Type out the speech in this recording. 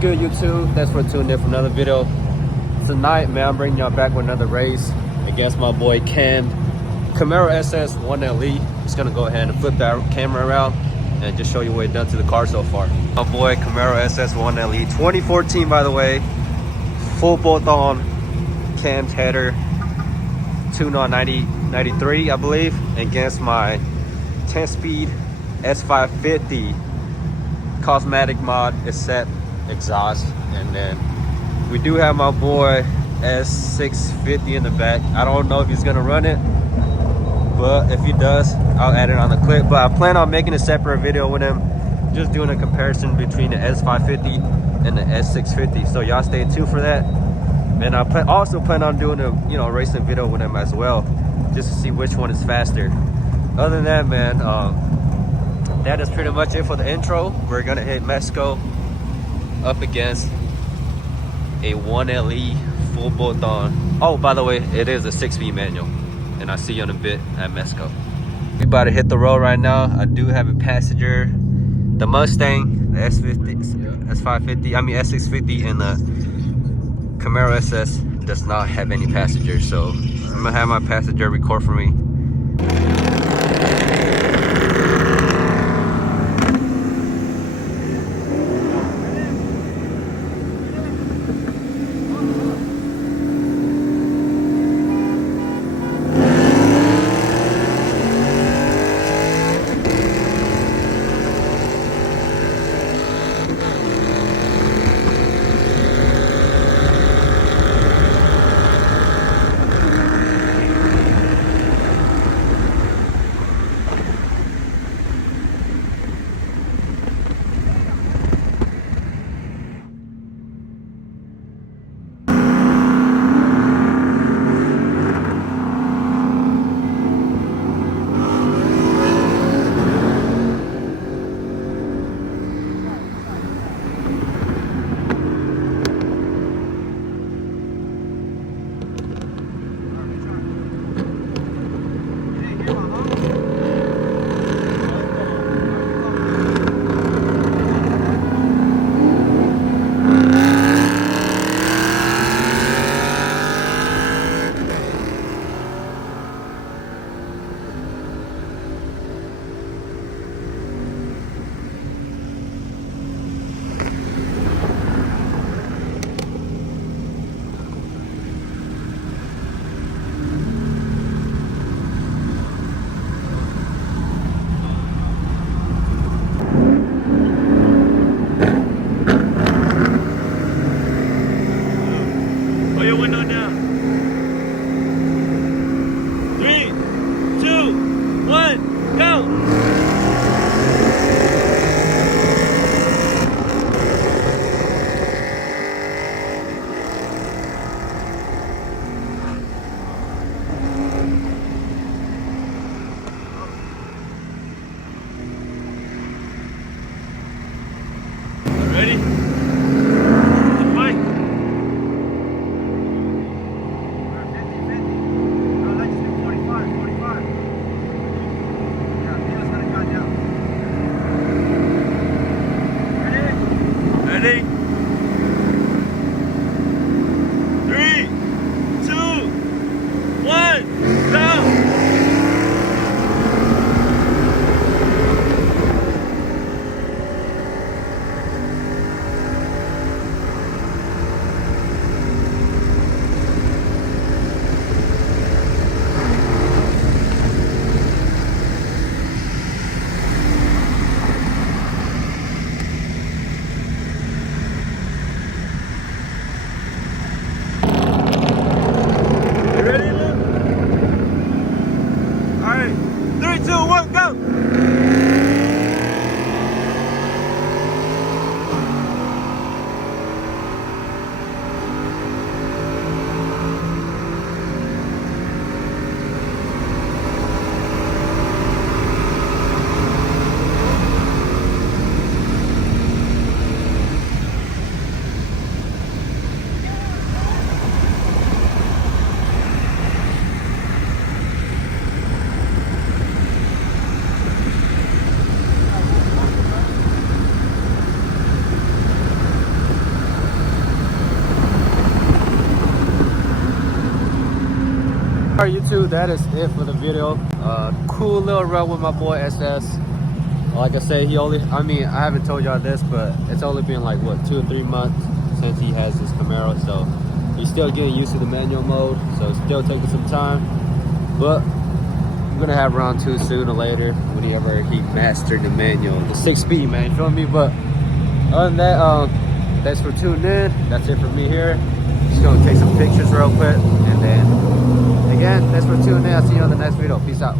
good, YouTube? Thanks for tuning in for another video. Tonight, man, I'm bringing y'all back with another race against my boy Ken. Camaro SS 1LE. Just gonna go ahead and flip that camera around and just show you what it's done to the car so far. My boy Camaro SS 1LE 2014, by the way. Full bolt-on cam header, tuned on 93, I believe, against my 10-speed S550 cosmetic mod is set exhaust. And then we do have my boy S650 in the back. I don't know if he's gonna run it, but if he does, I'll add it on the clip. But I plan on making a separate video with him, just doing a comparison between the S550 and the S650. So y'all stay tuned for that. And I also plan on doing a racing video with him as well, just to see which one is faster. Other than that, man, that is pretty much it for the intro. We're gonna hit Mexico up against a 1LE full bolt-on. Oh, by the way, it is a 6-speed manual. And I'll see you in a bit at Mexico. We about to hit the road right now. I do have a passenger. The Mustang, the S550, I mean S650, and the Camaro SS does not have any passengers. So I'm gonna have my passenger record for me. Alright YouTube, that is it for the video. Cool little run with my boy SS. Like I said, I haven't told y'all this, but it's only been like what, 2 or 3 months since he has his Camaro, so he's still getting used to the manual mode, so it's still taking some time. But I'm gonna have round 2 sooner or later whenever he mastered the manual, the 6-speed, man, you feel me? But other than that, thanks for tuning in. That's it for me here. Just gonna take some pictures real quick, and then again, thanks for tuning in. I'll see you on the next video. Peace out.